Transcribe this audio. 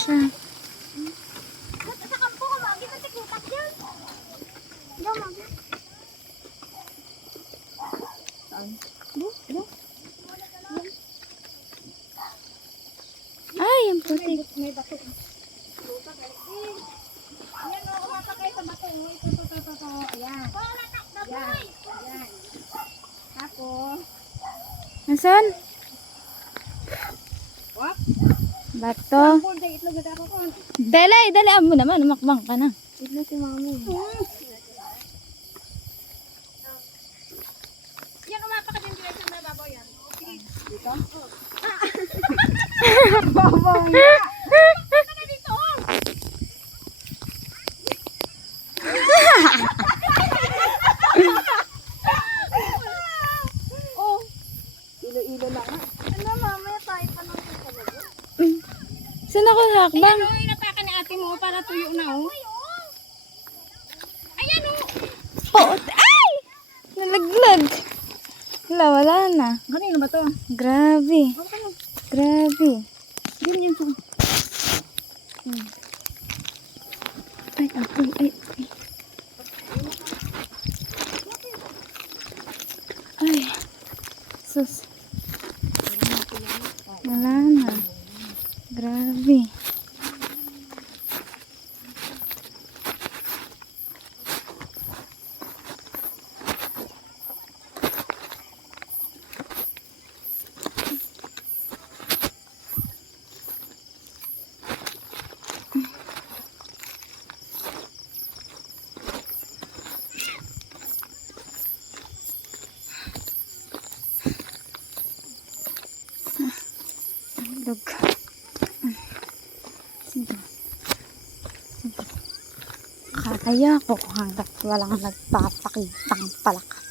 siya. Sa kampo ko, magi na tikutak yan. Diyan, magi. Saan? Diyan. Ay, ang puti. May bato. Ayan o, umatakay sa bato. Ito. Ayan. Ayan. Ayan. Tapos. Nasaan? Wap. Bato. Kung day itlog na ako ko. Dali mo naman. Umakbang ka na. Itlog si mami. Yan, umapa ka din dito sa babaw yan. Sige. Dito? Babaw niya. Umapa ka dito. Oh. Ilo-ilo lang ha. Ano, mamaya tayo pa nang talaga. Saan ako hakbang? Ayan o, inapakan ni ate mo para tuyo na o. Ayan o. Oo. Ay! Nalaglag. Wala na. Kanino ba to? Grabe. Grabe. Ganyan to. Ay, apoy. Ay. Ay. Sus. Wala na. Grabe. Dog. Sige. Kakaya ko hanggat walang nagpapakitang palakas.